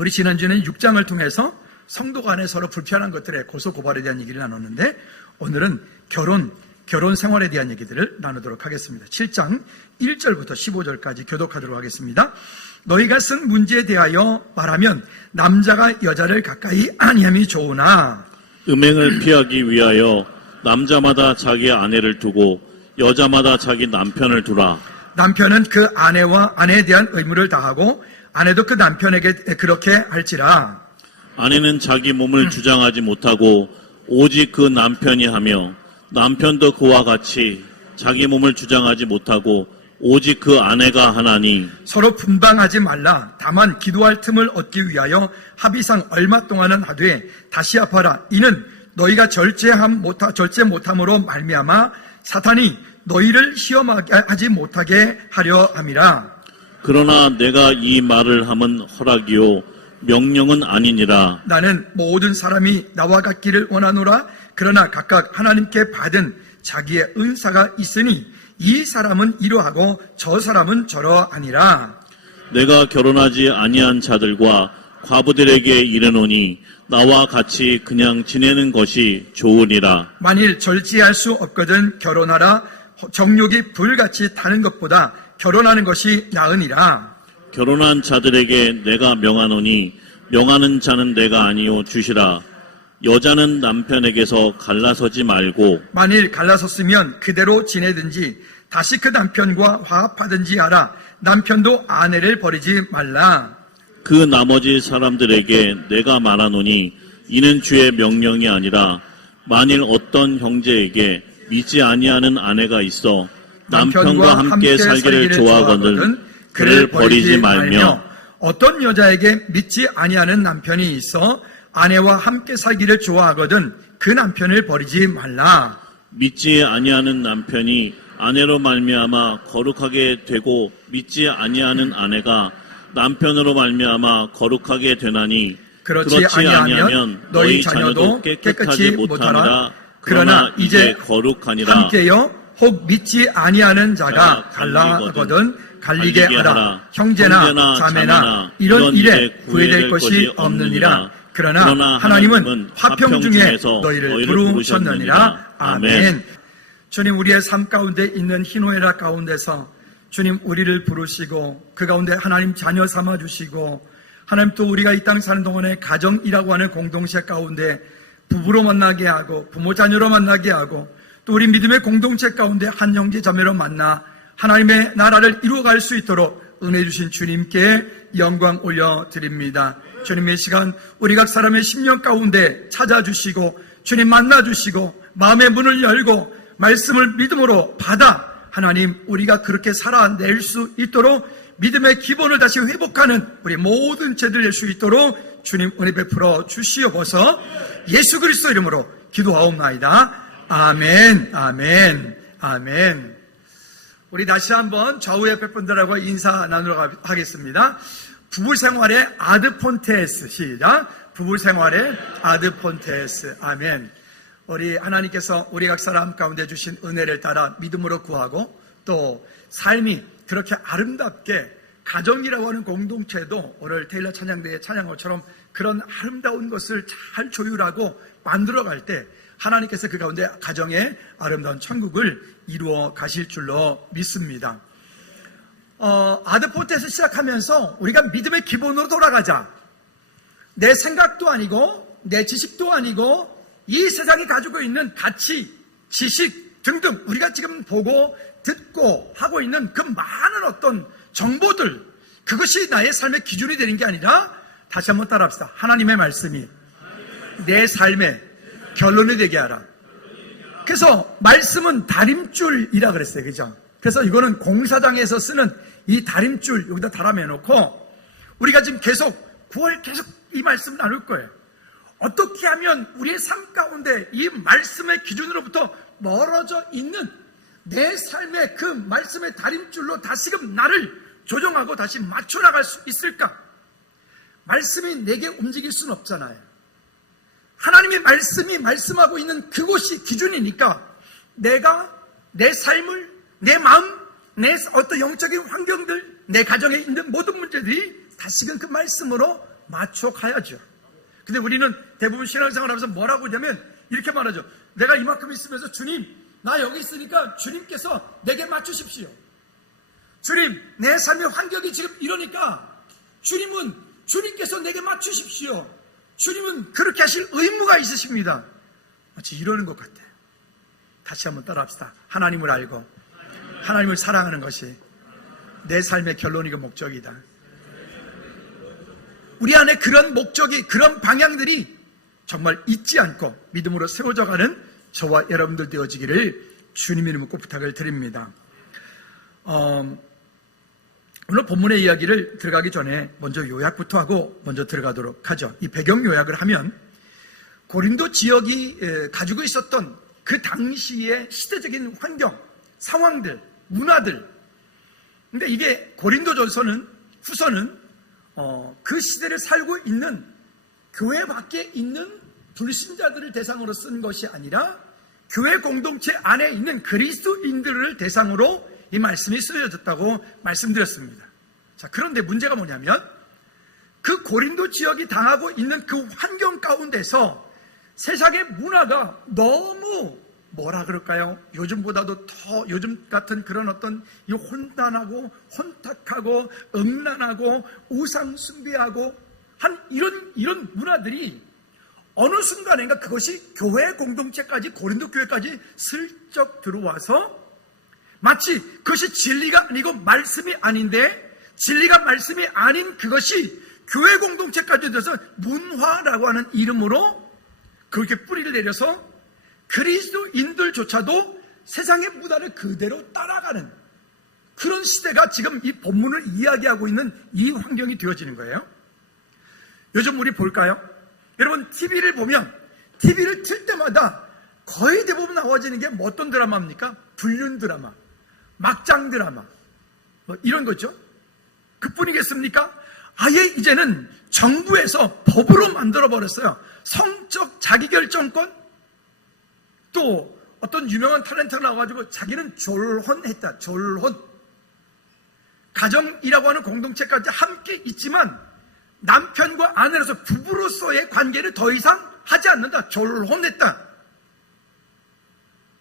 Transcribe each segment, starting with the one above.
우리 지난주에는 6장을 통해서 성도 간에 서로 불편한 것들의 고소고발에 대한 얘기를 나눴는데 오늘은 결혼 생활에 대한 얘기들을 나누도록 하겠습니다. 7장 1절부터 15절까지 교독하도록 하겠습니다. 너희가 쓴 문제에 대하여 말하면 남자가 여자를 가까이 아니함이 좋으나 음행을 피하기 위하여 남자마다 자기 아내를 두고 여자마다 자기 남편을 두라. 남편은 그 아내와 아내에 대한 의무를 다하고 아내도 그 남편에게 그렇게 할지라. 아내는 자기 몸을 주장하지 못하고 오직 그 남편이 하며 남편도 그와 같이 자기 몸을 주장하지 못하고 오직 그 아내가 하나니 서로 분방하지 말라. 다만 기도할 틈을 얻기 위하여 합의상 얼마 동안은 하되 다시 합하라. 이는 너희가 절제 못함으로 말미암아 사탄이 너희를 시험하게 하지 못하게 하려 함이라. 그러나 내가 이 말을 함은 허락이요 명령은 아니니라. 나는 모든 사람이 나와 같기를 원하노라. 그러나 각각 하나님께 받은 자기의 은사가 있으니 이 사람은 이러하고 저 사람은 저러하니라. 내가 결혼하지 아니한 자들과 과부들에게 이르노니 나와 같이 그냥 지내는 것이 좋으니라. 만일 절제할 수 없거든 결혼하라. 정욕이 불같이 타는 것보다 결혼하는 것이 나으니라. 결혼한 자들에게 내가 명하노니 명하는 자는 내가 아니요 주시라. 여자는 남편에게서 갈라서지 말고 만일 갈라섰으면 그대로 지내든지 다시 그 남편과 화합하든지 하라. 남편도 아내를 버리지 말라. 그 나머지 사람들에게 내가 말하노니 이는 주의 명령이 아니라 만일 어떤 형제에게 믿지 아니하는 아내가 있어 남편과 함께 살기를 좋아하거든 그를 버리지 말며 어떤 여자에게 믿지 아니하는 남편이 있어 아내와 함께 살기를 좋아하거든 그 남편을 버리지 말라. 믿지 아니하는 남편이 아내로 말미암아 거룩하게 되고 믿지 아니하는 아내가 남편으로 말미암아 거룩하게 되나니 그렇지 아니하면 너희 자녀도 깨끗이 못하라. 그러나 이제 거룩하니라. 함께여 혹 믿지 아니하는 자가 갈라거든 갈리게 하라. 형제나 자매나 이런 일에 구애될 것이 없느니라. 그러나 하나님은 화평 중에 너희를 부르셨느니라. 아멘. 주님, 우리의 삶 가운데 있는 희노애락 가운데서 주님 우리를 부르시고 그 가운데 하나님 자녀 삼아주시고 하나님 또 우리가 이 땅 사는 동안에 가정이라고 하는 공동체 가운데 부부로 만나게 하고 부모 자녀로 만나게 하고 또 우리 믿음의 공동체 가운데 한 형제 자매로 만나 하나님의 나라를 이루어갈 수 있도록 은혜 주신 주님께 영광 올려드립니다. 주님의 시간 우리 각 사람의 심령 가운데 찾아주시고 주님 만나주시고 마음의 문을 열고 말씀을 믿음으로 받아 하나님 우리가 그렇게 살아낼 수 있도록 믿음의 기본을 다시 회복하는 우리 모든 죄들 낼 수 있도록 주님 은혜 베풀어 주시옵소서. 예수 그리스도 이름으로 기도하옵나이다. 아멘, 아멘, 아멘. 우리 다시 한번 좌우 옆에 분들하고 인사 나누러 하겠습니다. 부부생활의 아드폰테스, 시작. 부부생활의 아드폰테스, 아멘. 우리 하나님께서 우리 각 사람 가운데 주신 은혜를 따라 믿음으로 구하고 또 삶이 그렇게 아름답게 가정이라고 하는 공동체도 오늘 테일러 찬양대의 찬양어처럼 그런 아름다운 것을 잘 조율하고 만들어갈 때 하나님께서 그 가운데 가정의 아름다운 천국을 이루어 가실 줄로 믿습니다. 아드포트에서 시작하면서 우리가 믿음의 기본으로 돌아가자. 내 생각도 아니고 내 지식도 아니고 이 세상이 가지고 있는 가치, 지식 등등 우리가 지금 보고 듣고 하고 있는 그 많은 어떤 정보들 그것이 나의 삶의 기준이 되는 게 아니라 다시 한번 따라합시다. 하나님의 말씀이 내 삶의 결론이 되게 하라. 그래서 말씀은 다림줄이라 그랬어요. 그죠? 그래서 이거는 공사장에서 쓰는 이 다림줄 여기다 달아매놓고 우리가 지금 계속 9월 계속 이 말씀 나눌 거예요. 어떻게 하면 우리의 삶 가운데 이 말씀의 기준으로부터 멀어져 있는 내 삶의 그 말씀의 다림줄로 다시금 나를 조정하고 다시 맞춰나갈 수 있을까? 말씀이 내게 움직일 수는 없잖아요. 하나님의 말씀이 말씀하고 있는 그곳이 기준이니까 내가 내 삶을, 내 마음, 내 어떤 영적인 환경들, 내 가정에 있는 모든 문제들이 다시금 그 말씀으로 맞춰 가야죠. 근데 우리는 대부분 신앙생활 하면서 뭐라고 하냐면 이렇게 말하죠. 내가 이만큼 있으면서 주님, 나 여기 있으니까 주님께서 내게 맞추십시오. 주님, 내 삶의 환경이 지금 이러니까 주님께서 내게 맞추십시오. 주님은 그렇게 하실 의무가 있으십니다. 마치 이러는 것 같아요. 다시 한번 따라합시다. 하나님을 알고 하나님을 사랑하는 것이 내 삶의 결론이고 목적이다. 우리 안에 그런 목적이, 그런 방향들이 정말 잊지 않고 믿음으로 세워져가는 저와 여러분들 되어지기를 주님의 이름으로 꼭 부탁을 드립니다. 오늘 본문의 이야기를 들어가기 전에 먼저 요약부터 하고 먼저 들어가도록 하죠. 이 배경 요약을 하면 고린도 지역이 가지고 있었던 그 당시의 시대적인 환경, 상황들, 문화들. 근데 이게 고린도전서는 후서는 그 시대를 살고 있는 교회 밖에 있는 불신자들을 대상으로 쓴 것이 아니라 교회 공동체 안에 있는 그리스도인들을 대상으로 이 말씀이 쓰여졌다고 말씀드렸습니다. 자, 그런데 문제가 뭐냐면 그 고린도 지역이 당하고 있는 그 환경 가운데서 세상의 문화가 너무 뭐라 그럴까요? 요즘보다도 더 요즘 같은 그런 어떤 이 혼란하고 혼탁하고 음란하고 우상 숭배하고 한 이런 문화들이 어느 순간인가 그것이 교회 공동체까지 고린도 교회까지 슬쩍 들어와서 마치 그것이 진리가 아니고 말씀이 아닌데 진리가 말씀이 아닌 그것이 교회 공동체까지 돼서 문화라고 하는 이름으로 그렇게 뿌리를 내려서 그리스도인들조차도 세상의 문화를 그대로 따라가는 그런 시대가 지금 이 본문을 이야기하고 있는 이 환경이 되어지는 거예요. 요즘 우리 볼까요? 여러분 TV를 보면 TV를 틀 때마다 거의 대부분 나와지는 게 뭐 어떤 드라마입니까? 불륜 드라마, 막장 드라마 뭐 이런 거죠. 그뿐이겠습니까? 아예 이제는 정부에서 법으로 만들어버렸어요. 성적 자기결정권. 또 어떤 유명한 탤런트가 나와가지고 자기는 졸혼했다. 졸혼. 가정이라고 하는 공동체까지 함께 있지만 남편과 아내로서 부부로서의 관계를 더 이상 하지 않는다. 졸혼했다.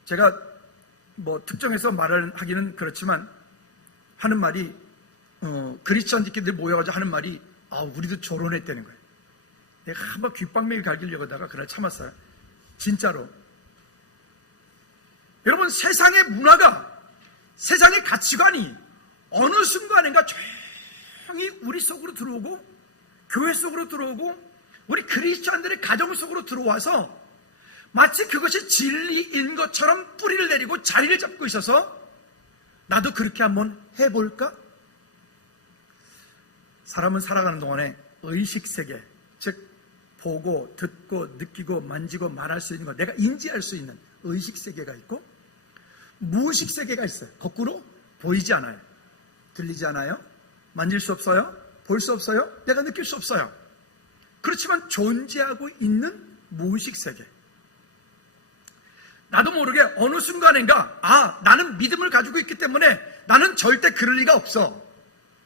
제가 뭐 특정해서 말을 하기는 그렇지만 하는 말이 그리스천들끼리 모여가지고 하는 말이 우리도 졸혼했다는 거예요. 내가 한번 귓방맹이 갈기려고 하다가 그날 참았어요. 진짜로. 여러분 세상의 문화가 세상의 가치관이 어느 순간인가 조용히 우리 속으로 들어오고 교회 속으로 들어오고 우리 그리스천들의 가정 속으로 들어와서 마치 그것이 진리인 것처럼 뿌리를 내리고 자리를 잡고 있어서 나도 그렇게 한번 해볼까? 사람은 살아가는 동안에 의식세계, 즉 보고 듣고 느끼고 만지고 말할 수 있는 것, 내가 인지할 수 있는 의식세계가 있고 무의식세계가 있어요. 거꾸로 보이지 않아요. 들리지 않아요. 만질 수 없어요. 볼 수 없어요. 내가 느낄 수 없어요. 그렇지만 존재하고 있는 무의식세계. 나도 모르게 어느 순간인가 나는 믿음을 가지고 있기 때문에 나는 절대 그럴 리가 없어.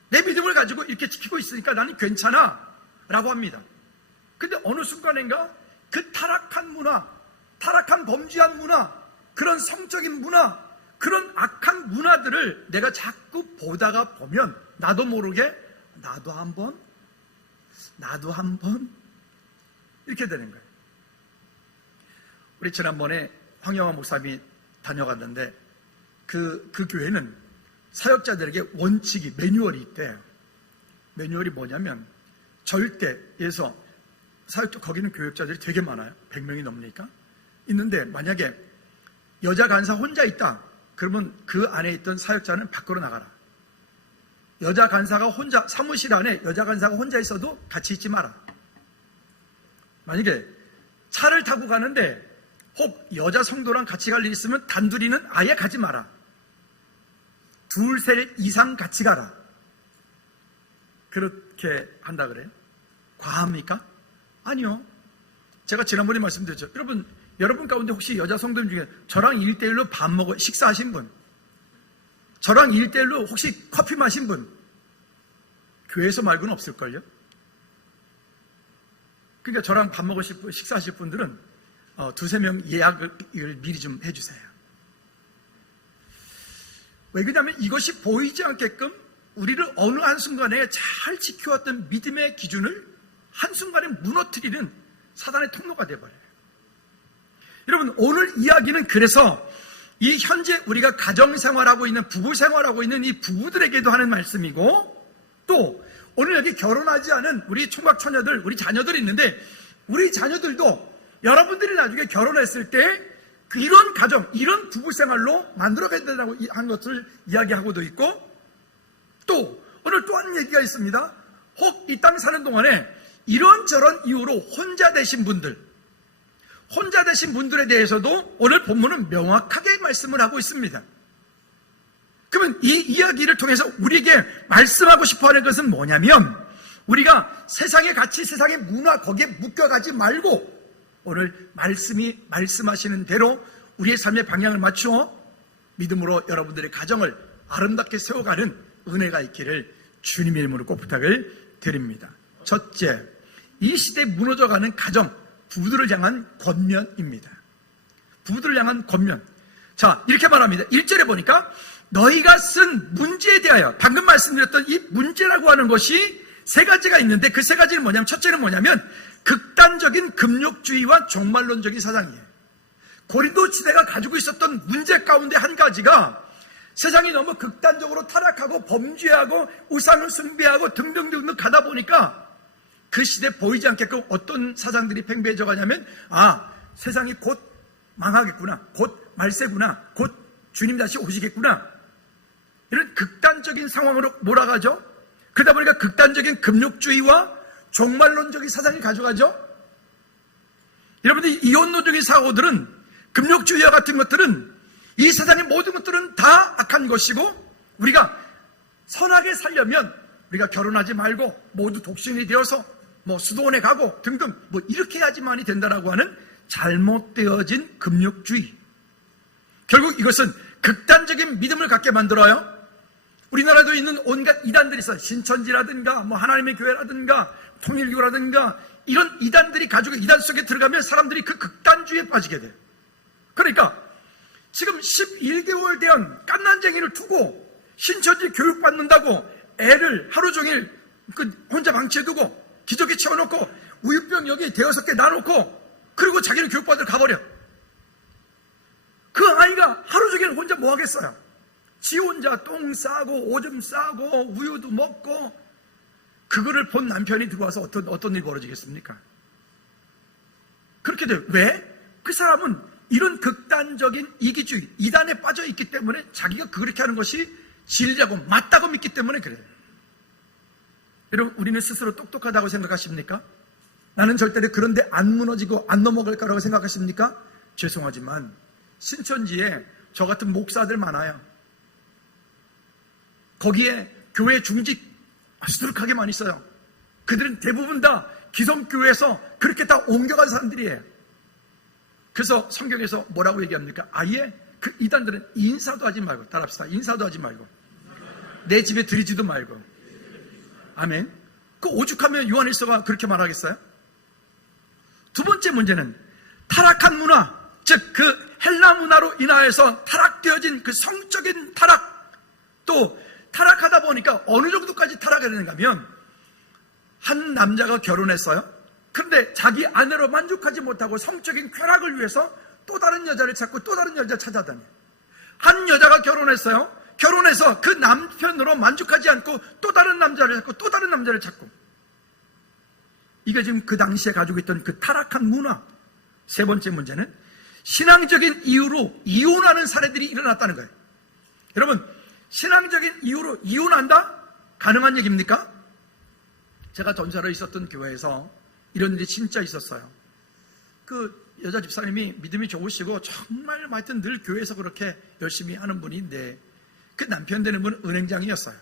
내 믿음을 가지고 이렇게 지키고 있으니까 나는 괜찮아 라고 합니다. 근데 어느 순간인가 그 타락한 문화, 타락한 범죄한 문화, 그런 성적인 문화, 그런 악한 문화들을 내가 자꾸 보다가 보면 나도 모르게 나도 한번 이렇게 되는 거예요. 우리 지난번에 황영화 목사님이 다녀갔는데 그 교회는 사역자들에게 원칙이 매뉴얼이 있대요. 매뉴얼이 뭐냐면 절대에서 사역자 거기는 교역자들이 되게 많아요. 100명이 넘으니까 있는데 만약에 여자 간사 혼자 있다 그러면 그 안에 있던 사역자는 밖으로 나가라. 여자 간사가 혼자 사무실 안에 여자 간사가 혼자 있어도 같이 있지 마라. 만약에 차를 타고 가는데 혹 여자 성도랑 같이 갈 일 있으면 단둘이는 아예 가지 마라. 둘, 셋 이상 같이 가라. 그렇게 한다 그래요? 과합니까? 아니요. 제가 지난번에 말씀드렸죠. 여러분 가운데 혹시 여자 성도님 중에 저랑 1대1로 밥 먹어 식사하신 분, 저랑 1대1로 혹시 커피 마신 분, 교회에서 말고는 없을걸요? 그러니까 저랑 밥 먹으실 분, 식사하실 분들은 두세 명 예약을 미리 좀 해주세요. 왜 그러냐면 이것이 보이지 않게끔 우리를 어느 한순간에 잘 지켜왔던 믿음의 기준을 한순간에 무너뜨리는 사단의 통로가 되어버려요. 여러분, 오늘 이야기는 그래서 이 현재 우리가 가정생활하고 있는, 부부생활하고 있는 이 부부들에게도 하는 말씀이고, 또 오늘 여기 결혼하지 않은 우리 총각처녀들, 우리 자녀들이 있는데, 우리 자녀들도 여러분들이 나중에 결혼했을 때 이런 가정, 이런 부부생활로 만들어가야 된다고 한 것을 이야기하고도 있고, 또 오늘 또 한 얘기가 있습니다. 혹 이 땅 사는 동안에 이런저런 이유로 혼자 되신 분들에 대해서도 오늘 본문은 명확하게 말씀을 하고 있습니다. 그러면 이 이야기를 통해서 우리에게 말씀하고 싶어하는 것은 뭐냐면, 우리가 세상의 가치, 세상의 문화 거기에 묶여가지 말고 오늘 말씀하시는 대로 우리의 삶의 방향을 맞추어 믿음으로 여러분들의 가정을 아름답게 세워가는 은혜가 있기를 주님의 이름으로 꼭 부탁을 드립니다. 첫째, 이 시대에 무너져가는 가정, 부부들을 향한 권면입니다. 부부들을 향한 권면. 자, 이렇게 말합니다. 1절에 보니까 너희가 쓴 문제에 대하여, 방금 말씀드렸던 이 문제라고 하는 것이 세 가지가 있는데, 그 세 가지는 뭐냐면, 첫째는 뭐냐면 극단적인 금욕주의와 종말론적인 사상이에요. 고린도 시대가 가지고 있었던 문제 가운데 한 가지가 세상이 너무 극단적으로 타락하고 범죄하고 우상을 숭배하고 등등등 가다 보니까 그 시대에 보이지 않게끔 어떤 사상들이 팽배해져 가냐면, 세상이 곧 망하겠구나, 곧 말세구나, 곧 주님 다시 오시겠구나, 이런 극단적인 상황으로 몰아가죠. 그러다 보니까 극단적인 금욕주의와 종말론적인 사상이 가져가죠. 여러분들, 이혼론적인 사고들은, 금욕주의와 같은 것들은, 이 세상의 모든 것들은 다 악한 것이고, 우리가 선하게 살려면 우리가 결혼하지 말고 모두 독신이 되어서 수도원에 가고 등등 이렇게 해야지만이 된다라고 하는 잘못되어진 금욕주의. 결국 이것은 극단적인 믿음을 갖게 만들어요. 우리나라도 있는 온갖 이단들이 있어요. 신천지라든가 하나님의 교회라든가 통일교라든가 이런 이단들이 가지고, 이단 속에 들어가면 사람들이 그 극단주의에 빠지게 돼요. 그러니까 지금 11개월 된 갓난쟁이를 두고 신천지 교육받는다고 애를 하루 종일 혼자 방치해두고 기저귀 채워놓고 우유병 여기 5개 놔놓고, 그리고 자기는 교육받으러 가버려. 그 아이가 하루 종일 혼자 뭐 하겠어요? 지 혼자 똥 싸고 오줌 싸고 우유도 먹고, 그거를 본 남편이 들어와서 어떤 일이 벌어지겠습니까? 그렇게 돼요. 왜? 그 사람은 이런 극단적인 이기주의, 이단에 빠져 있기 때문에 자기가 그렇게 하는 것이 진리라고 맞다고 믿기 때문에 그래요. 여러분, 우리는 스스로 똑똑하다고 생각하십니까? 나는 절대로 그런데 안 무너지고 안 넘어갈 거라고 생각하십니까? 죄송하지만 신천지에 저 같은 목사들 많아요. 거기에 교회 중직 수두룩하게 많이 있어요. 그들은 대부분 다 기성교회에서 그렇게 다 옮겨간 사람들이에요. 그래서 성경에서 뭐라고 얘기합니까? 아예 그 이단들은 인사도 하지 말고, 따라합시다. 인사도 하지 말고, 내 집에 들이지도 말고. 아멘. 그 오죽하면 요한일서가 그렇게 말하겠어요? 두 번째 문제는 타락한 문화, 즉 그 헬라 문화로 인하여서 타락되어진 그 성적인 타락, 또 타락하다 보니까 어느 정도까지 타락이 되는가 하면, 한 남자가 결혼했어요. 그런데 자기 아내로 만족하지 못하고 성적인 쾌락을 위해서 또 다른 여자를 찾고 또 다른 여자 찾아다녀. 한 여자가 결혼했어요. 결혼해서 그 남편으로 만족하지 않고 또 다른 남자를 찾고 또 다른 남자를 찾고. 이게 지금 그 당시에 가지고 있던 그 타락한 문화. 세 번째 문제는 신앙적인 이유로 이혼하는 사례들이 일어났다는 거예요. 여러분, 신앙적인 이유로 이혼한다? 가능한 얘기입니까? 제가 전사로 있었던 교회에서 이런 일이 진짜 있었어요. 그 여자 집사님이 믿음이 좋으시고 정말 하여튼 늘 교회에서 그렇게 열심히 하는 분인데, 그 남편 되는 분은 은행장이었어요.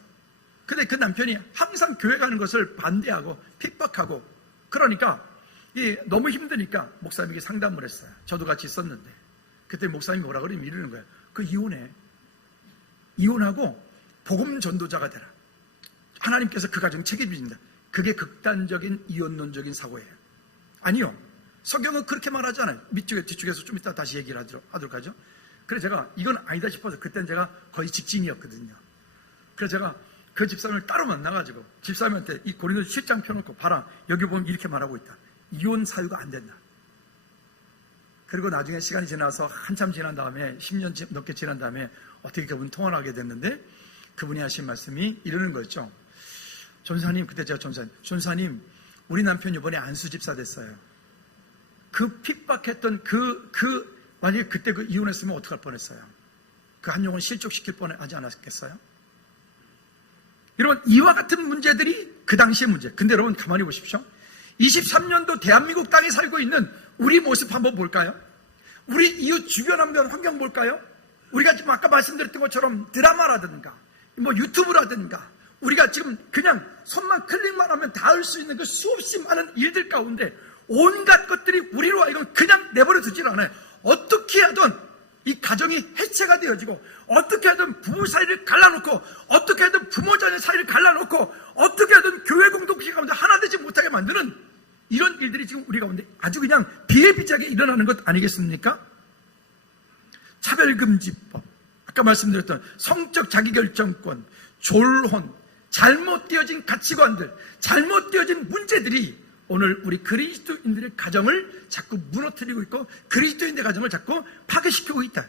근데 그 남편이 항상 교회 가는 것을 반대하고 핍박하고, 그러니까 너무 힘드니까 목사님에게 상담을 했어요. 저도 같이 있었는데 그때 목사님이 뭐라 그러면 이러는 거예요. 그 이혼해. 이혼하고 복음 전도자가 되라. 하나님께서 그 가정 책임진다. 그게 극단적인 이혼론적인 사고예요. 아니요. 성경은 그렇게 말하잖아요. 밑쪽에 뒤쪽에서 좀 이따 다시 얘기를 하도록 하죠. 그래서 제가 이건 아니다 싶어서 그때는 제가 거의 직진이었거든요. 그래서 제가 그 집사님을 따로 만나가지고 집사님한테 이 고린도 7장 펴놓고 봐라. 여기 보면 이렇게 말하고 있다. 이혼 사유가 안 된다. 그리고 나중에 시간이 지나서 한참 지난 다음에 10년 넘게 지난 다음에 어떻게 그분 통화를 하게 됐는데 그분이 하신 말씀이 이러는 거였죠. 전사님, 그때 제가 전사님 우리 남편 이번에 안수 집사 됐어요. 그 핍박했던 만약에 그때 그 이혼했으면 어떡할 뻔했어요. 그 한 영혼 실족시킬 뻔하지 않았겠어요? 여러분, 이와 같은 문제들이 그 당시의 문제. 근데 여러분 가만히 보십시오. 23년도 대한민국 땅에 살고 있는 우리 모습 한번 볼까요? 우리 이웃 주변 환경 볼까요? 우리가 지금 아까 말씀드렸던 것처럼 드라마라든가 뭐 유튜브라든가 우리가 지금 그냥 손만 클릭만 하면 닿을 수 있는 그 수없이 많은 일들 가운데 온갖 것들이 우리로 하여금 그냥 내버려 두질 않아요. 어떻게 하든 이 가정이 해체가 되어지고 어떻게 하든 부부 사이를 갈라놓고 어떻게 하든 부모 자녀 사이를 갈라놓고 어떻게 하든 교회 공동체 가운데 하나 되지 못하게 만드는 이런 일들이 지금 우리 가운데 아주 그냥 비일비재하게 일어나는 것 아니겠습니까? 차별금지법, 아까 말씀드렸던 성적 자기결정권, 졸혼, 잘못되어진 가치관들, 잘못되어진 문제들이 오늘 우리 그리스도인들의 가정을 자꾸 무너뜨리고 있고 그리스도인들의 가정을 자꾸 파괴시키고 있다.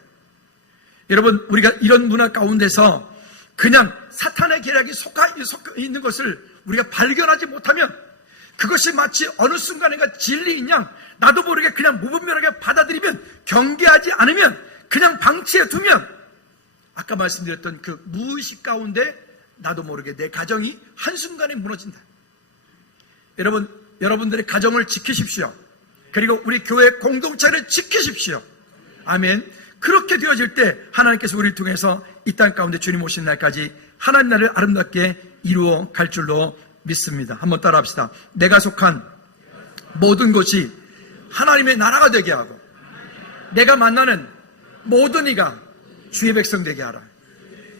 여러분, 우리가 이런 문화 가운데서 그냥 사탄의 계략이 속하 있는 것을 우리가 발견하지 못하면 그것이 마치 어느 순간에가 진리인 양 나도 모르게 그냥 무분별하게 받아들이면 경계하지 않으면 그냥 방치해 두면 아까 말씀드렸던 그 무의식 가운데 나도 모르게 내 가정이 한순간에 무너진다. 여러분들의 가정을 지키십시오. 그리고 우리 교회 공동체를 지키십시오. 아멘. 그렇게 되어질 때 하나님께서 우리를 통해서 이 땅 가운데 주님 오신 날까지 하나님 나라를 아름답게 이루어 갈 줄로 믿습니다. 한번 따라합시다. 내가 속한 모든 곳이 하나님의 나라가 되게 하고 내가 만나는 모든 이가 주의 백성 되게 하라.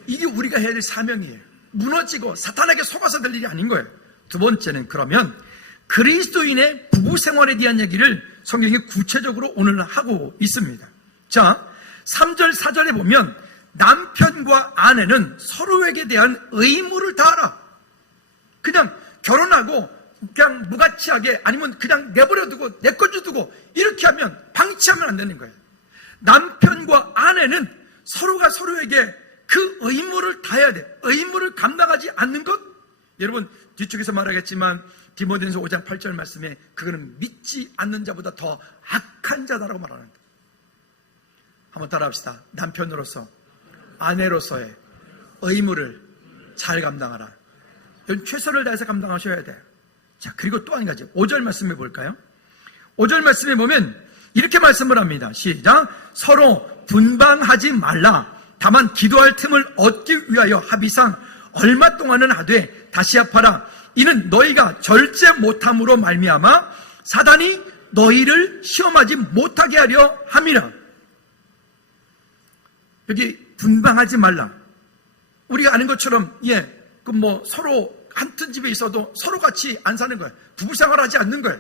이게 우리가 해야 될 사명이에요. 무너지고 사탄에게 속아서 될 일이 아닌 거예요. 두 번째는 그러면 그리스도인의 부부 생활에 대한 얘기를 성경이 구체적으로 오늘 하고 있습니다. 자, 3절 4절에 보면 남편과 아내는 서로에게 대한 의무를 다하라. 그냥 결혼하고 그냥 무가치하게 아니면 그냥 내버려두고 내 거 주두고 이렇게 하면 방치하면 안 되는 거예요. 남편과 아내는 서로가 서로에게 그 의무를 다해야 돼. 의무를 감당하지 않는 것, 여러분 뒤쪽에서 말하겠지만 디모데전서 5장 8절 말씀에 그거는 믿지 않는 자보다 더 악한 자다라고 말합니다. 한번 따라합시다. 남편으로서 아내로서의 의무를 잘 감당하라. 최선을 다해서 감당하셔야 돼요. 자, 그리고 또 한 가지 5절 말씀해 볼까요? 5절 말씀에 보면 이렇게 말씀을 합니다. 시작. 서로 분방하지 말라. 다만 기도할 틈을 얻기 위하여 합의상 얼마 동안은 하되 다시 합하라. 이는 너희가 절제 못함으로 말미암아 사단이 너희를 시험하지 못하게 하려 함이라. 여기 분방하지 말라. 우리가 아는 것처럼 서로 한 튼 집에 있어도 서로 같이 안 사는 거예요. 부부생활하지 않는 거예요.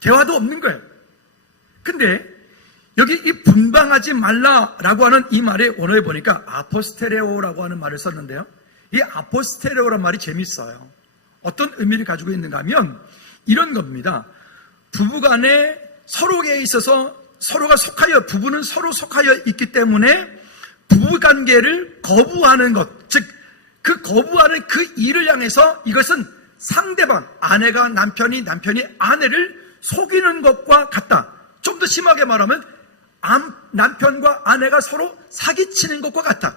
대화도 없는 거예요. 근데 여기 이 분방하지 말라라고 하는 이 말의 원어에 보니까 아포스테레오라고 하는 말을 썼는데요. 이 아포스테레오란 말이 재밌어요. 어떤 의미를 가지고 있는가 하면 이런 겁니다. 부부간에 서로에 있어서 서로가 속하여, 부부는 서로 속하여 있기 때문에 부부관계를 거부하는 것, 즉 그 거부하는 그 일을 향해서 이것은 상대방, 아내가 남편이 아내를 속이는 것과 같다. 좀 더 심하게 말하면 남편과 아내가 서로 사기치는 것과 같다.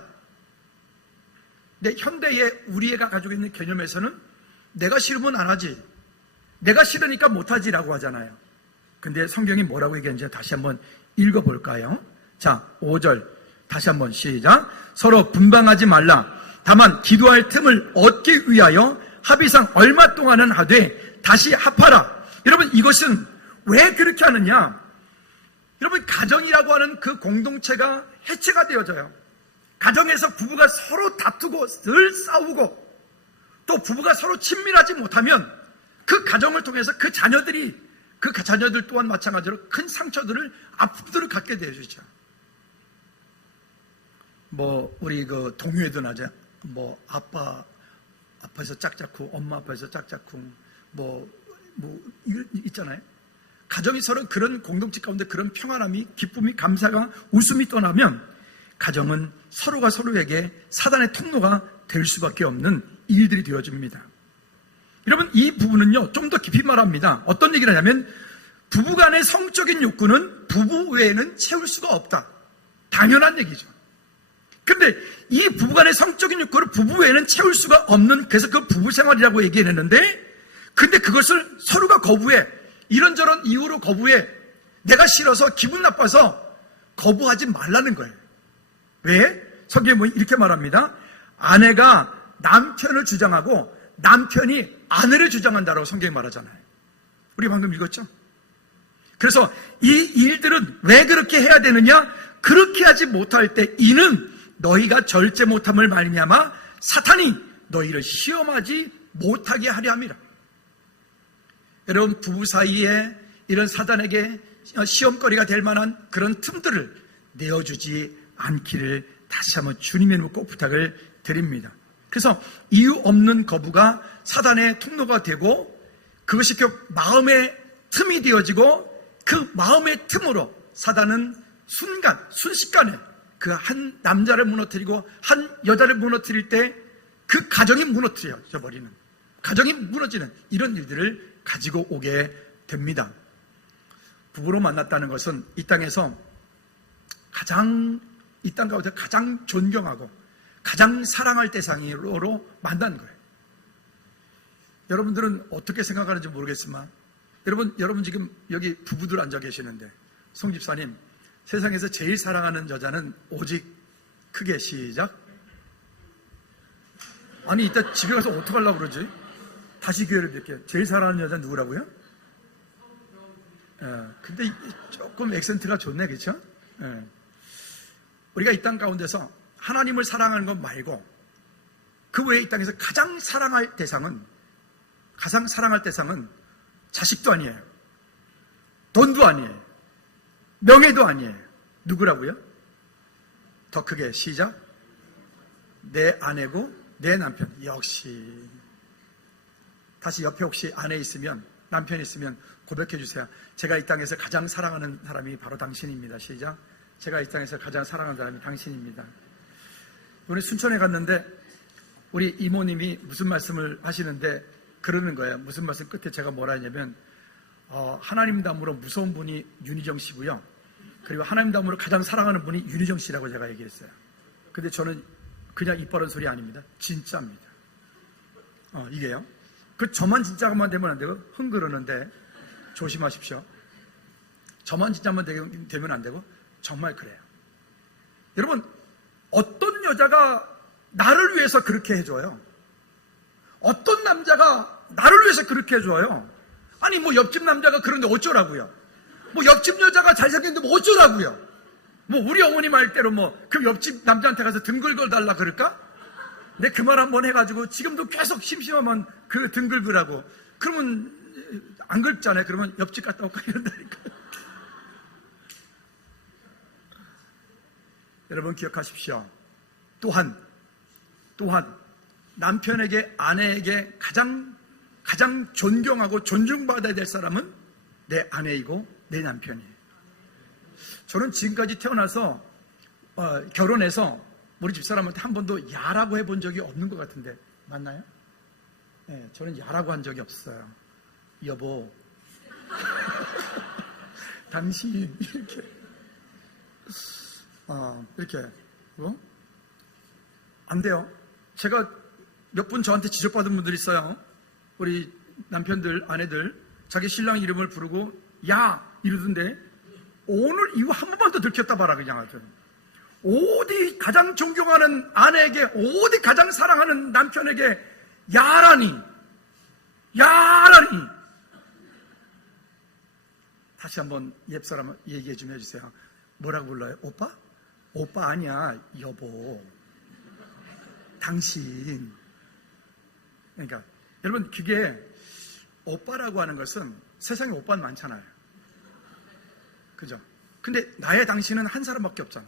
근데 현대의 우리 애가 가지고 있는 개념에서는 내가 싫으면 안 하지, 내가 싫으니까 못하지라고 하잖아요. 근데 성경이 뭐라고 얘기하는지 다시 한번 읽어볼까요? 자, 5절 다시 한번 시작. 서로 분방하지 말라. 다만 기도할 틈을 얻기 위하여 합의상 얼마 동안은 하되 다시 합하라. 여러분, 이것은 왜 그렇게 하느냐? 여러분, 가정이라고 하는 그 공동체가 해체가 되어져요. 가정에서 부부가 서로 다투고 늘 싸우고 또 부부가 서로 친밀하지 못하면 그 가정을 통해서 그 자녀들이 그 자녀들 또한 마찬가지로 큰 상처들을, 아픔들을 갖게 되어주죠. 우리 그 동요에도 나죠. 아빠 앞에서 짝짝쿵, 엄마 앞에서 짝짝쿵, 있잖아요. 가정이 서로 그런 공동체 가운데 그런 평안함이, 기쁨이, 감사가, 웃음이 떠나면 가정은 서로가 서로에게 사단의 통로가 될 수밖에 없는 일들이 되어집니다. 여러분, 이 부분은요, 좀 더 깊이 말합니다. 어떤 얘기를 하냐면, 부부간의 성적인 욕구는 부부 외에는 채울 수가 없다. 당연한 얘기죠. 근데 이 부부간의 성적인 욕구를 부부 외에는 채울 수가 없는, 그래서 그 부부 생활이라고 얘기했는데, 근데 그것을 서로가 거부해. 이런저런 이유로 거부해. 내가 싫어서, 기분 나빠서 거부하지 말라는 거예요. 왜? 성경에 이렇게 말합니다. 아내가 남편을 주장하고 남편이 아내를 주장한다라고 성경이 말하잖아요. 우리 방금 읽었죠? 그래서 이 일들은 왜 그렇게 해야 되느냐? 그렇게 하지 못할 때 이는 너희가 절제 못함을 말미암아 사탄이 너희를 시험하지 못하게 하려 함이라. 여러분, 부부 사이에 이런 사단에게 시험거리가 될 만한 그런 틈들을 내어주지 않기를 다시 한번 주님의 이름으로 꼭 부탁을 드립니다. 그래서 이유 없는 거부가 사단의 통로가 되고, 그것이 결국 마음의 틈이 되어지고, 그 마음의 틈으로 사단은 순식간에 그 한 남자를 무너뜨리고 한 여자를 무너뜨릴 때 그 가정이 무너뜨려져 버리는, 가정이 무너지는 이런 일들을 가지고 오게 됩니다. 부부로 만났다는 것은 이 땅에서 이 땅 가운데 가장 존경하고 가장 사랑할 대상으로 만난 거예요. 여러분들은 어떻게 생각하는지 모르겠지만, 여러분 지금 여기 부부들 앉아 계시는데, 송 집사님, 세상에서 제일 사랑하는 여자는 오직, 크게 시작. 아니, 이따 집에 가서 어떡하려고 그러지? 다시 기회를 드릴게요. 제일 사랑하는 여자는 누구라고요? 근데 조금 액센트가 좋네, 그렇죠? 우리가 이 땅 가운데서 하나님을 사랑하는 것 말고 그 외에 이 땅에서 가장 사랑할 대상은 자식도 아니에요, 돈도 아니에요, 명예도 아니에요. 누구라고요? 더 크게 시작. 내 아내고 내 남편. 역시. 다시 옆에 혹시 아내 있으면, 남편 있으면 고백해 주세요. 제가 이 땅에서 가장 사랑하는 사람이 바로 당신입니다. 시작. 제가 이 땅에서 가장 사랑하는 사람이 당신입니다. 오늘 순천에 갔는데 우리 이모님이 무슨 말씀을 하시는데 그러는 거예요. 무슨 말씀 끝에 제가 뭐라 했냐면, 하나님 다음으로 무서운 분이 윤희정 씨고요, 그리고 하나님 다음으로 가장 사랑하는 분이 윤희정 씨라고 제가 얘기했어요. 근데 저는 그냥 입 바른 소리 아닙니다. 진짜입니다. 이게요. 저만 진짜만 되면 안 되고, 흥그러는데 조심하십시오. 저만 진짜만 되면 안 되고, 정말 그래요. 여러분, 어떤 여자가 나를 위해서 그렇게 해줘요? 어떤 남자가 나를 위해서 그렇게 해줘요? 아니, 옆집 남자가 그런데 어쩌라고요? 옆집 여자가 잘생겼는데 어쩌라고요? 우리 어머니 말대로 그 옆집 남자한테 가서 등 긁어달라 그럴까? 내 그 말 한번 해가지고 지금도 계속 심심하면 그 등 긁으라고. 그러면 안 긁잖아요. 그러면 옆집 갔다 올까 이런다니까. 여러분 기억하십시오. 또한 남편에게, 아내에게 가장 존경하고 존중받아야 될 사람은 내 아내이고 내 남편이에요. 저는 지금까지 태어나서 결혼해서 우리 집사람한테 한 번도 야라고 해본 적이 없는 것 같은데 맞나요? 네, 저는 야라고 한 적이 없어요. 여보, 당신 이렇게 안 돼요. 제가 몇 분 저한테 지적받은 분들이 있어요. 우리 남편들, 아내들 자기 신랑 이름을 부르고 야 이러던데, 오늘 이거 한 번만 더 들켰다 봐라 그냥 아주. 어디 가장 존경하는 아내에게, 어디 가장 사랑하는 남편에게 야라니. 다시 한번 옆사람 얘기해 좀 해주세요. 뭐라고 불러요? 오빠? 오빠 아니야, 여보, 당신. 그러니까 여러분, 그게 오빠라고 하는 것은 세상에 오빠는 많잖아요. 그죠? 근데 나의 당신은 한 사람밖에 없잖아.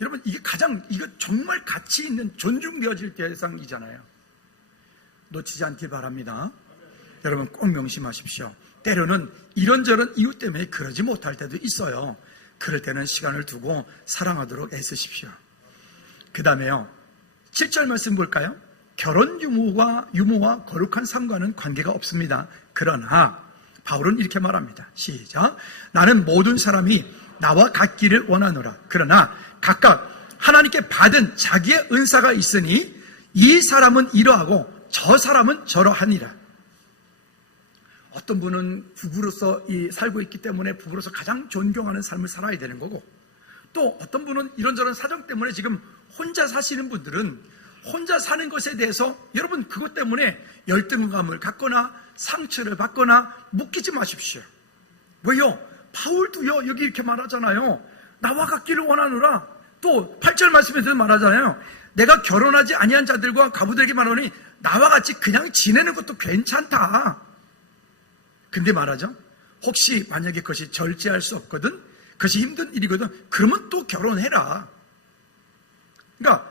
여러분, 이거 정말 가치 있는 존중되어질 대상이잖아요. 놓치지 않길 바랍니다. 여러분, 꼭 명심하십시오. 때로는 이런저런 이유 때문에 그러지 못할 때도 있어요. 그럴 때는 시간을 두고 사랑하도록 애쓰십시오. 그 다음에요, 7절 말씀 볼까요? 결혼 유무와 거룩한 삶과는 관계가 없습니다. 그러나 바울은 이렇게 말합니다. 시작. 나는 모든 사람이 나와 같기를 원하노라. 그러나 각각 하나님께 받은 자기의 은사가 있으니 이 사람은 이러하고 저 사람은 저러하니라. 어떤 분은 부부로서 살고 있기 때문에 부부로서 가장 존경하는 삶을 살아야 되는 거고, 또 어떤 분은 이런저런 사정 때문에 지금 혼자 사시는 분들은 혼자 사는 것에 대해서 여러분 그것 때문에 열등감을 갖거나 상처를 받거나 묶이지 마십시오. 왜요? 바울도요 여기 이렇게 말하잖아요. 나와 같기를 원하노라. 또 8절 말씀에서 말하잖아요. 내가 결혼하지 아니한 자들과 과부들에게 말하니 나와 같이 그냥 지내는 것도 괜찮다. 근데 말하죠. 혹시 만약에 그것이 절제할 수 없거든, 그것이 힘든 일이거든, 그러면 또 결혼해라. 그러니까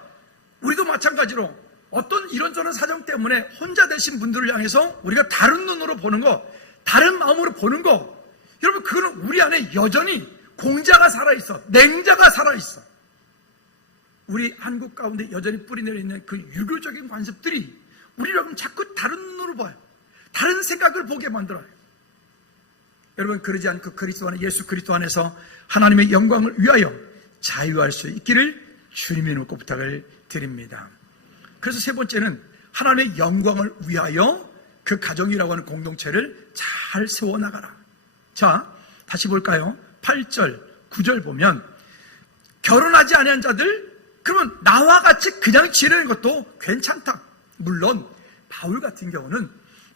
우리도 마찬가지로 어떤 이런저런 사정 때문에 혼자 되신 분들을 향해서 우리가 다른 눈으로 보는 거, 다른 마음으로 보는 거, 여러분 그거는 우리 안에 여전히 공자가 살아있어, 냉자가 살아있어. 우리 한국 가운데 여전히 뿌리내려 있는 그 유교적인 관습들이 우리를 자꾸 다른 눈으로 봐요. 다른 생각을 보게 만들어요. 여러분 그러지 않고 그리스도 안에, 예수 그리스도 안에서 하나님의 영광을 위하여 자유할 수 있기를 주님의 이름으로 부탁을 드립니다. 그래서 세 번째는 하나님의 영광을 위하여 그 가정이라고 하는 공동체를 잘 세워나가라. 자, 다시 볼까요? 8절, 9절 보면 결혼하지 아니한 자들, 그러면 나와 같이 그냥 지내는 것도 괜찮다. 물론 바울 같은 경우는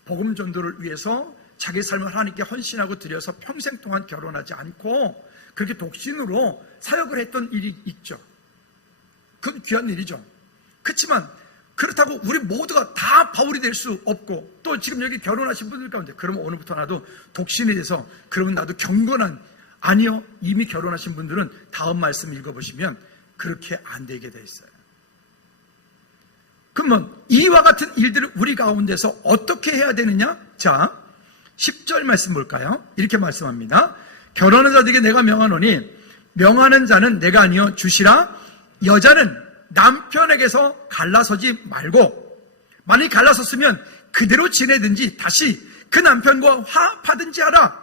복음 전도를 위해서 자기 삶을 하나님께 헌신하고 드려서 평생 동안 결혼하지 않고 그렇게 독신으로 사역을 했던 일이 있죠. 그건 귀한 일이죠. 그렇지만 그렇다고 우리 모두가 다 바울이 될 수 없고, 또 지금 여기 결혼하신 분들 가운데 그러면 오늘부터 나도 독신이 돼서 그러면 나도 경건한, 아니요, 이미 결혼하신 분들은 다음 말씀 읽어보시면 그렇게 안 되게 돼 있어요. 그러면 이와 같은 일들을 우리 가운데서 어떻게 해야 되느냐? 자, 10절 말씀 볼까요? 이렇게 말씀합니다. 결혼한 자들에게 내가 명하노니 명하는 자는 내가 아니여 주시라. 여자는 남편에게서 갈라서지 말고, 만일 갈라섰으면 그대로 지내든지 다시 그 남편과 화합하든지 하라.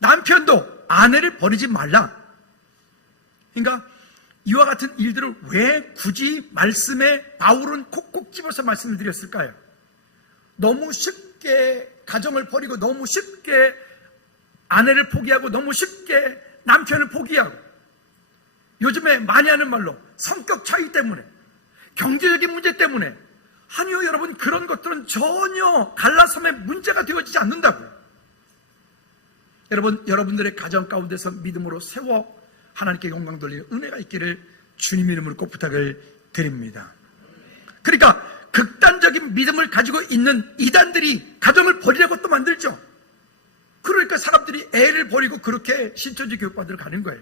남편도 아내를 버리지 말라. 그러니까 이와 같은 일들을 왜 굳이 말씀에 바울은 콕콕 집어서 말씀을 드렸을까요? 너무 쉽게 가정을 버리고, 너무 쉽게 아내를 포기하고, 너무 쉽게 남편을 포기하고, 요즘에 많이 하는 말로 성격 차이 때문에, 경제적인 문제 때문에, 아니요 여러분, 그런 것들은 전혀 갈라섬의 문제가 되어지지 않는다고요. 여러분, 여러분들의 가정 가운데서 믿음으로 세워 하나님께 영광 돌리는 은혜가 있기를 주님 이름으로 꼭 부탁을 드립니다. 그러니까 극단적인 믿음을 가지고 있는 이단들이 가정을 버리려고 또 만들죠. 그러니까 사람들이 애를 버리고 그렇게 신천지 교육받으러 가는 거예요.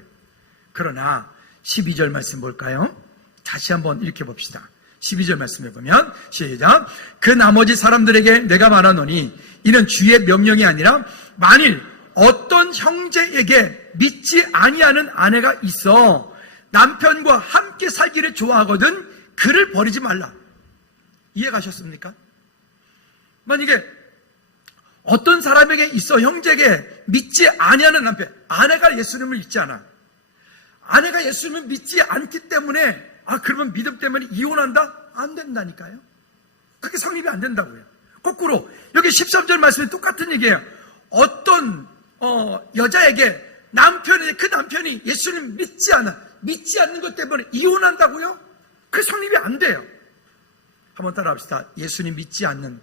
그러나 12절 말씀 볼까요? 다시 한번 이렇게 봅시다. 12절 말씀에 보면 시작. 그 나머지 사람들에게 내가 말하노니 이는 주의 명령이 아니라 만일 어떤 형제에게 믿지 아니하는 아내가 있어 남편과 함께 살기를 좋아하거든 그를 버리지 말라. 이해가셨습니까? 만약에 어떤 사람에게 있어 형제에게 믿지 아니하는 남편, 아내가 예수님을 믿지 않아, 아내가 예수님을 믿지 않기 때문에 그러면 믿음 때문에 이혼한다? 안 된다니까요. 그게 성립이 안 된다고요. 거꾸로 여기 13절 말씀에 똑같은 얘기예요. 어떤 여자에게 남편이, 그 남편이 예수님 믿지 않는 것 때문에 이혼한다고요? 그게 성립이 안 돼요. 한번 따라 합시다. 예수님 믿지 않는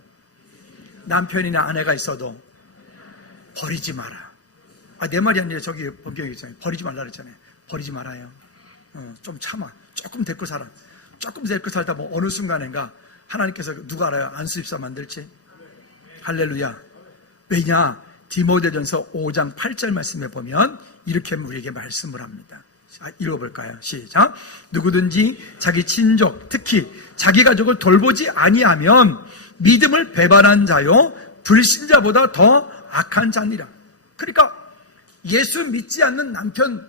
남편이나 아내가 있어도 버리지 마라. 내 말이 아니라 저기 법경에 있잖아요. 버리지 말라 그랬잖아요. 버리지 말아요. 좀 참아. 조금 데리고 살아. 조금 데리고 살다 뭐 어느 순간인가 하나님께서 누가 알아요? 안수 입사 만들지? 할렐루야. 왜냐? 디모데전서 5장 8절 말씀에 보면 이렇게 우리에게 말씀을 합니다. 자, 읽어볼까요? 시작. 누구든지 자기 친족, 특히 자기 가족을 돌보지 아니하면 믿음을 배반한 자요 불신자보다 더 악한 자니라. 그러니까 예수 믿지 않는 남편,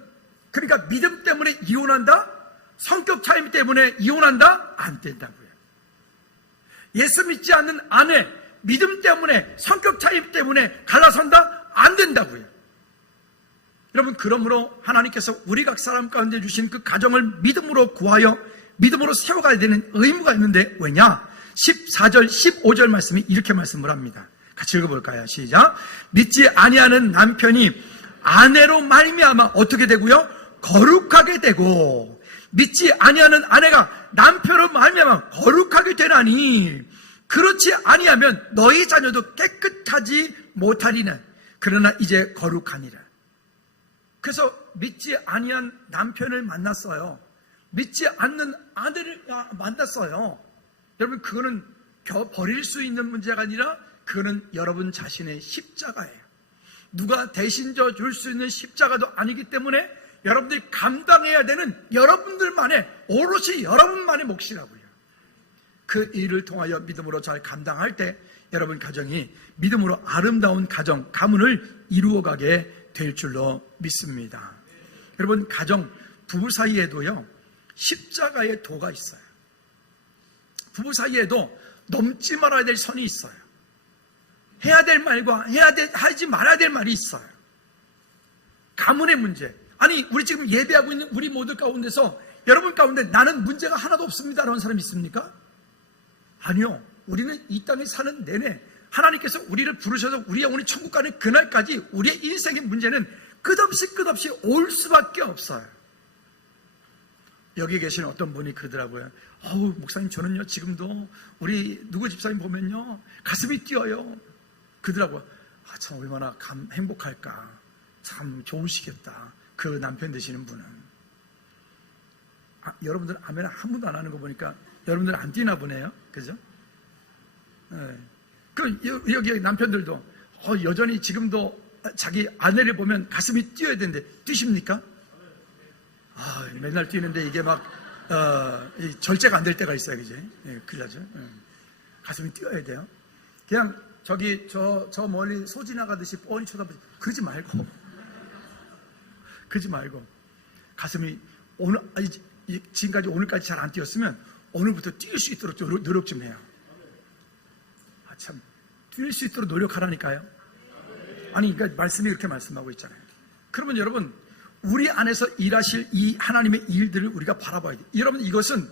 그러니까 믿음 때문에 이혼한다? 성격 차이 때문에 이혼한다? 안 된다고요. 예수 믿지 않는 아내, 믿음 때문에 성격 차이 때문에 갈라선다? 안 된다고요. 여러분, 그러므로 하나님께서 우리 각 사람 가운데 주신 그 가정을 믿음으로 구하여 믿음으로 세워가야 되는 의무가 있는데 왜냐? 14절 15절 말씀이 이렇게 말씀을 합니다. 같이 읽어볼까요? 시작. 믿지 아니하는 남편이 아내로 말미암아 어떻게 되고요? 거룩하게 되고, 믿지 아니하는 아내가 남편으로 말미암아 거룩하게 되나니 그렇지 아니하면 너희 자녀도 깨끗하지 못하리나. 그러나 이제 거룩하니라. 그래서 믿지 아니한 남편을 만났어요. 믿지 않는 아내를 만났어요. 여러분, 그거는 버릴 수 있는 문제가 아니라 그거는 여러분 자신의 십자가예요. 누가 대신 줄 수 있는 십자가도 아니기 때문에 여러분들이 감당해야 되는 여러분들만의, 오롯이 여러분만의 몫이라고요. 그 일을 통하여 믿음으로 잘 감당할 때 여러분 가정이 믿음으로 아름다운 가정, 가문을 이루어가게 될 줄로 믿습니다. 여러분, 가정, 부부 사이에도요 십자가의 도가 있어요. 부부 사이에도 넘지 말아야 될 선이 있어요. 해야 될 말과 하지 말아야 될 말이 있어요. 가문의 문제. 아니, 우리 지금 예배하고 있는 우리 모두 가운데서 여러분 가운데 나는 문제가 하나도 없습니다 라는 사람이 있습니까? 아니요. 우리는 이 땅에 사는 내내 하나님께서 우리를 부르셔서 우리 영혼이 천국 가는 그날까지 우리의 인생의 문제는 끝없이 올 수밖에 없어요. 여기 계신 어떤 분이 그러더라고요. 목사님, 저는요 지금도 우리 누구 집사님 보면요 가슴이 뛰어요. 그러더라고요. 참 얼마나 행복할까. 참 좋으시겠다. 그 남편 되시는 분은. 여러분들 아멘 한 번도 안 하는 거 보니까 여러분들 안 뛰나 보네요. 그죠? 네. 여기 남편들도 여전히 지금도 자기 아내를 보면 가슴이 뛰어야 되는데 뛰십니까? 맨날 뛰는데 이게 막 절제가 안 될 때가 있어요. 그지? 네, 큰일 나죠. 가슴이 뛰어야 돼요. 그냥 저 멀리 소 지나가듯이 뻔히 쳐다보지. 그러지 말고 가슴이 지금까지 오늘까지 잘 안 뛰었으면 오늘부터 뛸 수 있도록 노력 좀 해요. 참, 뛸 수 있도록 노력하라니까요. 아니, 그러니까 말씀이 이렇게 말씀하고 있잖아요. 그러면 여러분, 우리 안에서 일하실 이 하나님의 일들을 우리가 바라봐야 돼요. 여러분, 이것은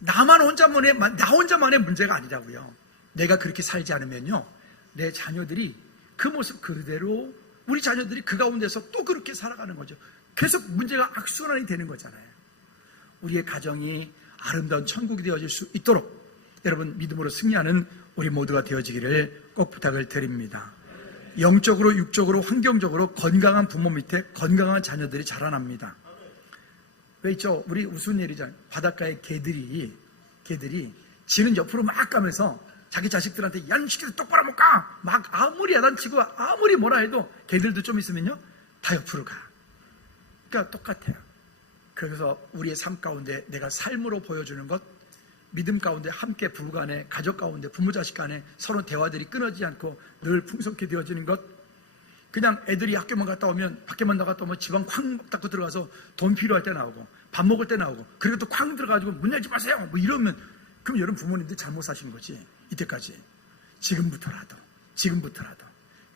나 혼자만의 문제가 아니라고요. 내가 그렇게 살지 않으면요, 내 자녀들이 그 모습 그대로, 우리 자녀들이 그 가운데서 또 그렇게 살아가는 거죠. 계속 문제가 악순환이 되는 거잖아요. 우리의 가정이 아름다운 천국이 되어질 수 있도록 여러분 믿음으로 승리하는 우리 모두가 되어지기를 꼭 부탁을 드립니다. 영적으로, 육적으로, 환경적으로 건강한 부모 밑에 건강한 자녀들이 자라납니다. 왜 있죠? 우리 우스운 일이잖아요. 바닷가에 개들이 지는 옆으로 막 가면서 자기 자식들한테 야, 이 새끼들 똑바로 못 가! 막 아무리 야단치고 아무리 뭐라 해도 개들도 좀 있으면요 다 옆으로 가. 그러니까 똑같아요. 그래서 우리의 삶 가운데 내가 삶으로 보여주는 것, 믿음 가운데 함께 부부 간에, 가족 가운데, 부모 자식 간에 서로 대화들이 끊어지지 않고 늘 풍성케 되어지는 것. 그냥 애들이 학교만 갔다 오면, 밖에만 나갔다 오면 집안 쾅 닫고 들어가서 돈 필요할 때 나오고 밥 먹을 때 나오고, 그리고 또 쾅 들어가지고 문 열지 마세요 이러면, 그럼 여러분 부모님들 잘못 사신 거지. 이때까지 지금부터라도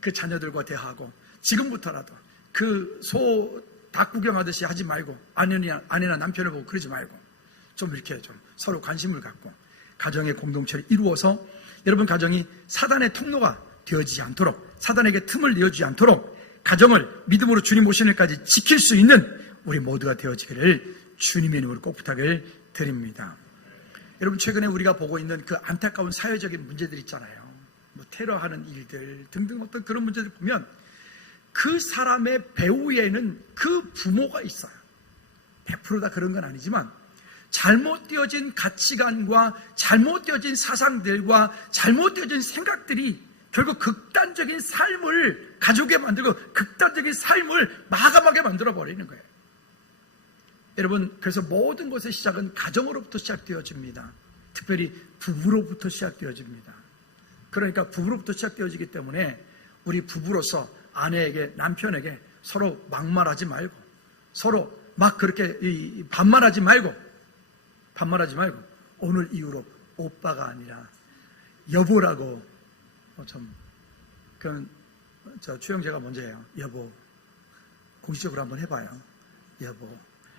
그 자녀들과 대화하고, 지금부터라도 그 소 닭 구경하듯이 하지 말고, 아내나 남편을 보고 그러지 말고 좀 이렇게 좀 서로 관심을 갖고 가정의 공동체를 이루어서 여러분 가정이 사단의 통로가 되어지지 않도록, 사단에게 틈을 내어주지 않도록 가정을 믿음으로 주님 오시는 날까지 지킬 수 있는 우리 모두가 되어지기를 주님의 이름으로 꼭 부탁을 드립니다. 여러분, 최근에 우리가 보고 있는 그 안타까운 사회적인 문제들 있잖아요. 뭐 테러하는 일들 등등 어떤 그런 문제들 보면 그 사람의 배후에는 그 부모가 있어요. 100% 다 그런 건 아니지만 잘못되어진 가치관과 잘못되어진 사상들과 잘못되어진 생각들이 결국 극단적인 삶을 가족에 만들고 극단적인 삶을 마감하게 만들어 버리는 거예요. 여러분, 그래서 모든 것의 시작은 가정으로부터 시작되어집니다. 특별히 부부로부터 시작되어집니다. 그러니까 부부로부터 시작되어지기 때문에 우리 부부로서 아내에게, 남편에게 서로 막말하지 말고, 서로 막 그렇게 반말하지 말고 오늘 이후로 오빠가 아니라 여보라고. 그건 추영재가 먼저 해요. 여보, 공식적으로 한번 해봐요. 여보,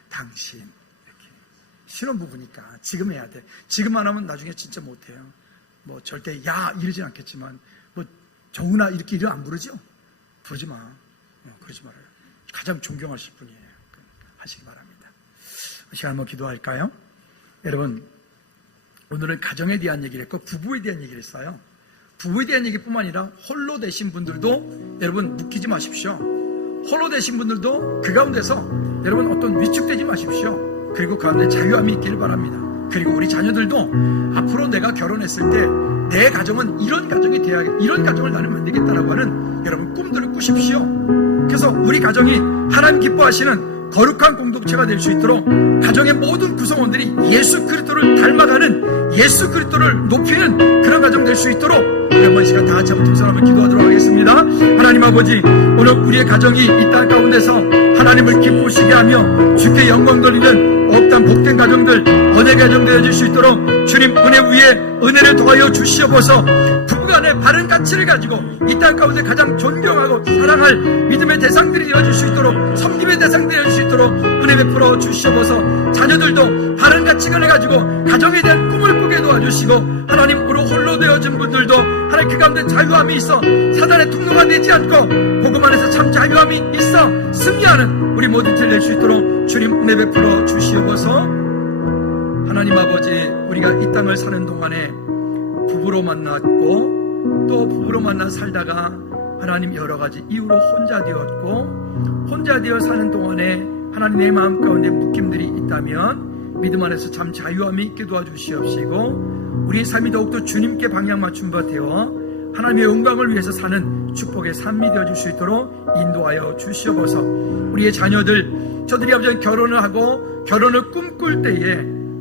당신. 이렇게. 신혼부부니까 지금 해야 돼. 지금 안 하면 나중에 진짜 못해요. 뭐 절대 야 이러진 않겠지만, 뭐 정훈아 이렇게 이름 안 부르죠? 부르지 마. 그러지 말아요. 가장 존경하실 분이에요. 하시기 바랍니다. 이 시간 한번 기도할까요? 여러분, 오늘은 가정에 대한 얘기를 했고 부부에 대한 얘기를 했어요. 부부에 대한 얘기뿐만 아니라 홀로 되신 분들도 여러분 묶이지 마십시오. 홀로 되신 분들도 그 가운데서 여러분 어떤 위축되지 마십시오. 그리고 그 가운데 자유함이 있기를 바랍니다. 그리고 우리 자녀들도 앞으로 내가 결혼했을 때 내 가정은 이런 가정이 돼야겠다, 이런 가정을 나는 만들겠다라고 하는 여러분 꿈들을 꾸십시오. 그래서 우리 가정이 하나님 기뻐하시는 거룩한 공동체가 될 수 있도록 가정의 모든 구성원들이 예수 그리스도를 닮아가는, 예수 그리스도를 높이는 그런 가정 될 수 있도록 우리 한번 시간 다 같이 한번 동서하며 기도하도록 하겠습니다. 하나님 아버지, 오늘 우리의 가정이 이 땅 가운데서 하나님을 기쁘시게 하며 주께 영광 돌리는 없단 복된 가정들, 은혜 가정 되어질 수 있도록 주님 은혜 위에 은혜를 더하여 주시옵소서. 부부간의 바른 가치를 가지고 이 땅 가운데 가장 존경하고 사랑할 믿음의 대상들이 되어질 수 있도록, 섬김의 대상들이 되어질 수 있도록 은혜 베풀어 주시옵소서. 자녀들도 바른 가치관을 가지고 가정에 대한 꿈을 꾸게 도와주시고, 하나님으로 홀로 되어진 분들도 하나님 그 가운데 자유함이 있어 사단의 통로가 되지 않고 복음 안에서 참 자유함이 있어 승리하는 우리 모두들 될 수 있도록 주님 은혜 베풀어 주시옵소서. 하나님 아버지, 우리가 이 땅을 사는 동안에 부부로 만났고 또 부부로 만나 살다가 하나님 여러 가지 이유로 혼자 되었고, 혼자 되어 사는 동안에 하나님 내 마음 가운데 묶임들이 있다면 믿음 안에서 참 자유함이 있게 도와주시옵시고, 우리의 삶이 더욱더 주님께 방향 맞춤 바 되어 하나님의 영광을 위해서 사는 축복의 삶이 되어줄 수 있도록 인도하여 주시옵소서. 우리의 자녀들, 저들이 아버지 결혼을 하고 결혼을 꿈꿀 때에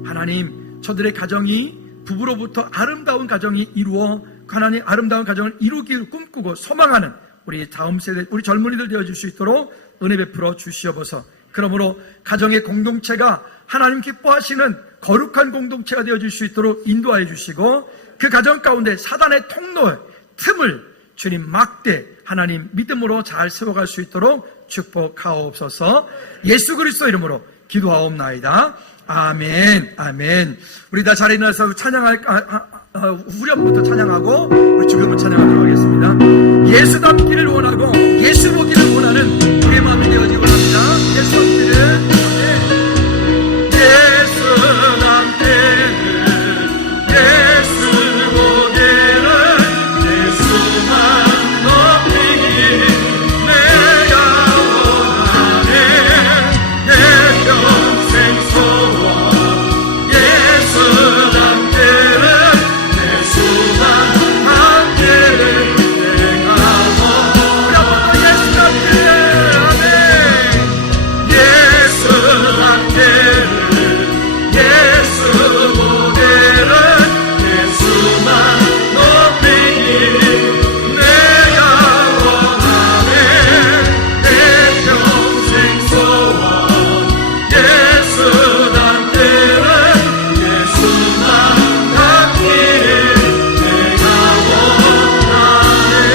하나님 저들의 가정이 부부로부터 아름다운 가정이 이루어 하나님 아름다운 가정을 이루기를 꿈꾸고 소망하는 우리 다음 세대, 우리 젊은이들 되어줄 수 있도록 은혜 베풀어 주시옵소서. 그러므로 가정의 공동체가 하나님 기뻐하시는 거룩한 공동체가 되어줄 수 있도록 인도하여 주시고, 그 가정 가운데 사단의 통로의 틈을 주님 막되 하나님 믿음으로 잘 세워갈 수 있도록 축복하옵소서. 예수 그리스도 이름으로 기도하옵나이다. 아멘. 아멘. 우리 다 자리에 일어나서 찬양할 후렴부터 찬양하고 우리 주님을 찬양하도록 하겠습니다. 예수 닮기를 원하고 예수 보기를 원하는 우리의 마음이 되어지기 원합니다. 예수 닮기를, 예수 닮기를, 예수 보기를, 예수만 높이기 내가 원하네. 내 평생 소원 예수 닮기를, 예수만 닮기를 내가 원하네. 예수 닮기를, 아멘. 예수 닮기를, 예수 보기를, 예수만 높이기 내가 원하네. 내 평생 소원 예수 닮기를, 예수만 닮기를 내가 원하네.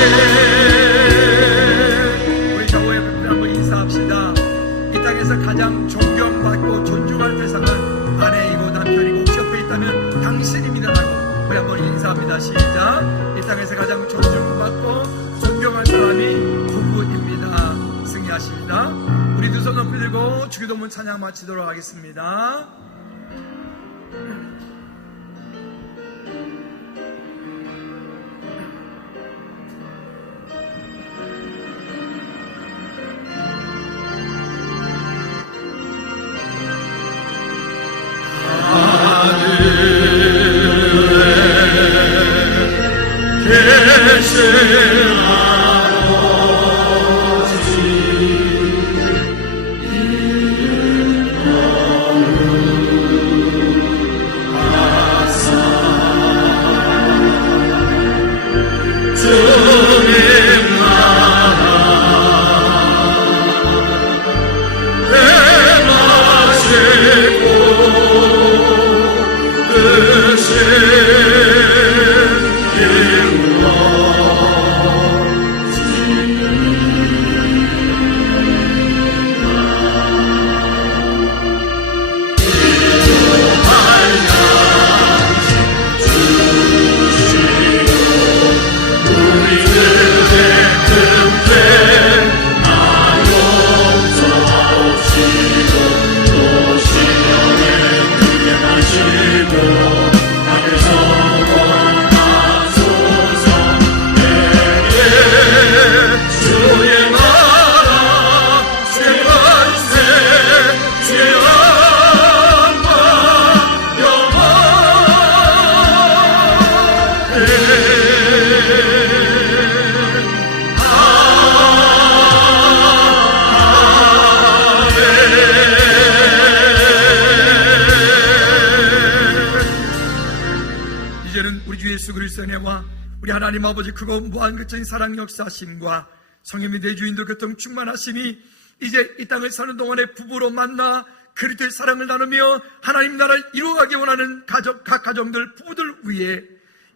우리 좌우에 한번 인사합시다. 이 땅에서 가장 존경받고 존중할 대상은 아내이고 남편이고 혹시 옆에 있다면 당신입니다라고 우리 한번 인사합니다. 시작. 이 땅에서 가장 존중받고 존경할 사람이 부부입니다. 승리하십니다. 우리 두 손 높이 들고 주기도문 찬양 마치도록 하겠습니다. 하늘에 이제는 우리 주 예수 그리스도의 은혜와 우리 하나님 아버지 크고 무한 그처인 사랑 역사하심과 성령의 내주인들 교통 충만하심이 이제 이 땅을 사는 동안에 부부로 만나 그리스도의 사랑을 나누며 하나님 나라를 이루어가기 원하는 각 가정들 부부들 위해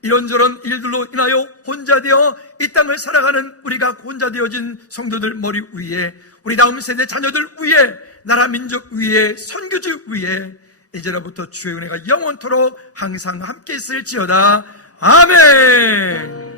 이런저런 일들로 인하여 혼자 되어 이 땅을 살아가는 우리가 혼자 되어진 성도들 머리 위에 우리 다음 세대 자녀들 위에 나라 민족 위에 선교지 위에 이제로부터 주의 은혜가 영원토록 항상 함께 있을지어다. 아멘.